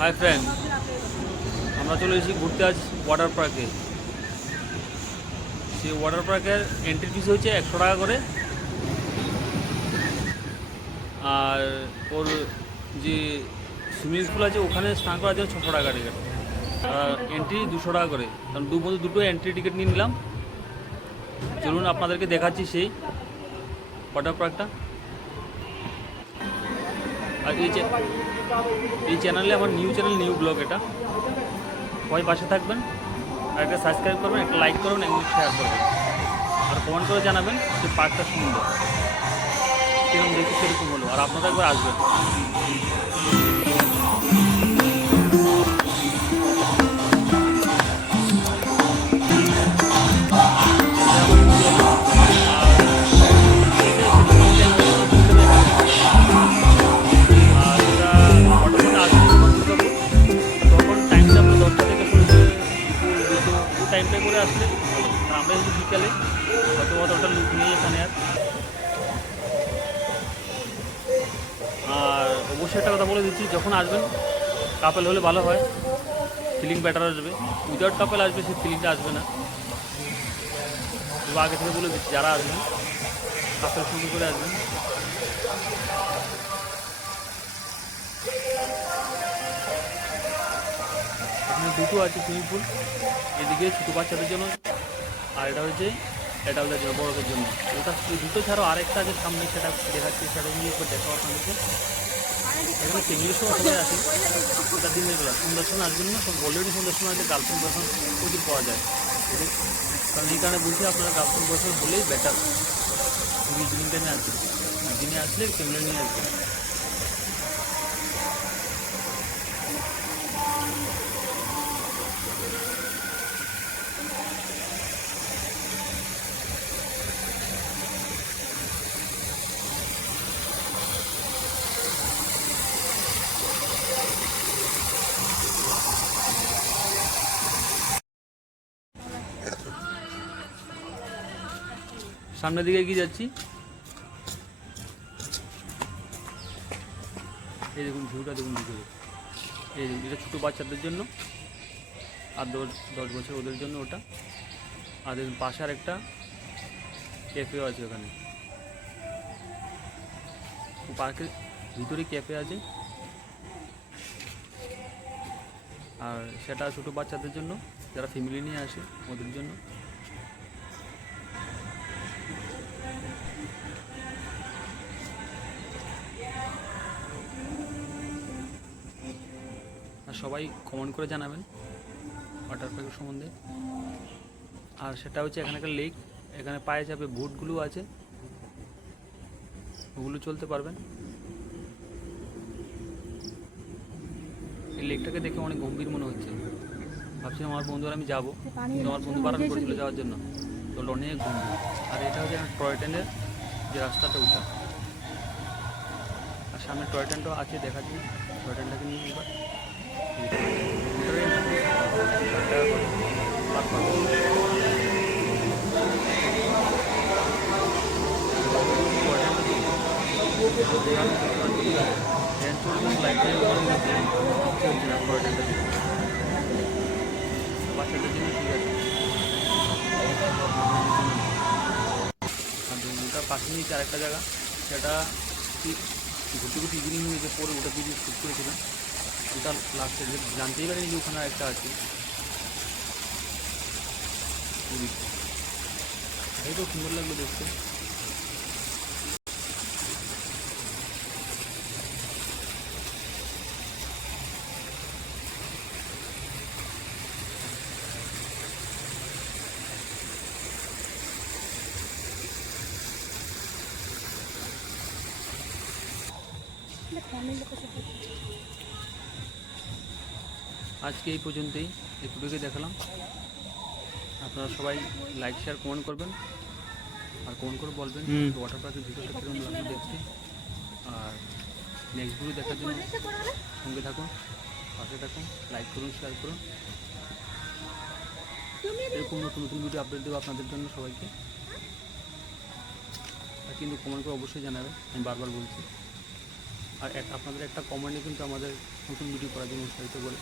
Hi friend, আমরা চলে এসেছি ঘুরতে আজ ওয়াটার পার্কে। সেই ওয়াটার পার্কের এন্ট্রি ফিস হচ্ছে 100 টাকা করে, আর ওর যে সুইমিং পুল আছে ওখানে স্নান করার জন্য 600 টাকা টিকিট, আর এন্ট্রি 200 টাকা করে। কারণ দুটো এন্ট্রি টিকিট নিয়ে নিলাম। চলুন আপনাদেরকে দেখাচ্ছি সেই ওয়াটার পার্কটা। আর এই চ্যানেলে আমার নিউ চ্যানেল, নিউ ব্লগ, এটা সবাই পাশে থাকবেন, আর একটা সাবস্ক্রাইব করবেন, একটা লাইক করবেন, এবং শেয়ার করবেন, আর কমেন্ট করে জানাবেন যে পার্কটা সুন্দর কিরকম দেখি, সেরকম হলো। আর আপনারা একবার আসবেন। টাইমটা করে আসলে আমরা যদি বিকালে হয়তো অতটা লুক নেই এখানে। আর অবশ্যই একটা কথা বলে দিচ্ছি, যখন আসবেন কাপেল হলে ভালো হয়, ফিলিং বেটার আসবে। উইদাউট কাপেল আসবে সেই ফিলিংটা আসবে না। তবু আগে থেকে বলে দিচ্ছি, যারা আসবেন কাপেল সঙ্গে করে আসবেন। এখানে দুটো আছে সুইমিং পুল, এদিকে ছোটো বাচ্চাদের জন্য, আর এটা হচ্ছে অ্যাডাল্টদের জন্য, বড়দের জন্য। ওটা দুটো ছাড়াও আরেকটা আছে সামনে, সেটা দেখাচ্ছি, সেটা নিয়ে একবার দেখাও আপনাদেরকে। এখানে ফ্যামিলির সঙ্গে সবাই আসে, এটা দিনের বেলা। সন্ধ্যার সময় আসবেন না, অলরেডি সন্ধ্যার সময় আছে গার্লফ্রেন্ড বয়ফ্রেন্ড প্রচুর পাওয়া যায়। কারণ এই কারণে বলছি, আপনারা গার্লফ্রেন্ড বয়ফ্রেন্ড হলেই বেটার। ইভিনিং টাইমে আসবেন, দিনে আসলে ফ্যামিলি নিয়ে আসবেন। সামনের দিকে এগিয়ে যাচ্ছি, এই দেখুন ভিউটা দেখুন ভিতরে। এই এটা ছোটো বাচ্চাদের জন্য, আর 10 বছর ওদের জন্য ওটা। আর দেখুন পাশে আর একটা ক্যাফেও আছে ওখানে, পার্কের ভিতরে ক্যাফে আছে। আর সেটা ছোটো বাচ্চাদের জন্য, যারা ফ্যামিলি নিয়ে আসে ওদের জন্য। আর সবাই কমেন্ট করে জানাবেন ওয়াটার পার্কের সম্বন্ধে। আর সেটা হচ্ছে এখানে একটা লেক, এখানে পায়ে যাবে বোটগুলো আছে, ওগুলো চলতে পারবেন। এই লেকটাকে দেখে অনেক গম্ভীর মনে হচ্ছে। ভাবছিলাম আমার বন্ধুরা আমি যাবো, কিন্তু আমার বন্ধু বারণ করেছিল যাওয়ার জন্য, তো অনেক গম্ভীর। আর এটা হচ্ছে টয় ট্রেনের যে রাস্তাটা ওটা, আর সামনে টয় ট্রেনটাও আছে, দেখাচ্ছি। টয় ট্রেনটাকে নিয়ে এবার বাচ্চাদের জন্য ঠিক আছে। আর ওটার পাশে নিয়েছে আরেকটা জায়গা, সেটা ঘুরতে ঘুরতে ইভিনিং হয়ে গেছে, পরে ওটা ভিডিও শ্যুট করেছিলাম। ওটা লাস্টে জানতেই পারিনি যে ওখানে একটা আছে। এই তো সুন্দর লাগলো দেখতে। আজকে এই পর্যন্তই, এটুকুই দেখালাম। আপনারা সবাই লাইক শেয়ার কমেন্ট করবেন, আর কমেন্ট করে বলবেন ওয়াটার পার্কের ভিতরটা কীরকম লাগবে দেখতে। আর নেক্সট ভিডিও দেখার জন্য সঙ্গে থাকুন, পাশে থাকুন, লাইক করুন, শেয়ার করুন। এরকম নতুন নতুন ভিডিও আপলোড দেবো আপনাদের জন্য সবাইকে। আর কিন্তু কমেন্ট করে অবশ্যই জানাবেন, আমি বারবার বলছি। আর আপনাদের একটা কমেন্টে কিন্তু আমাদের নতুন ভিডিও করার জন্য উৎসাহিত করে।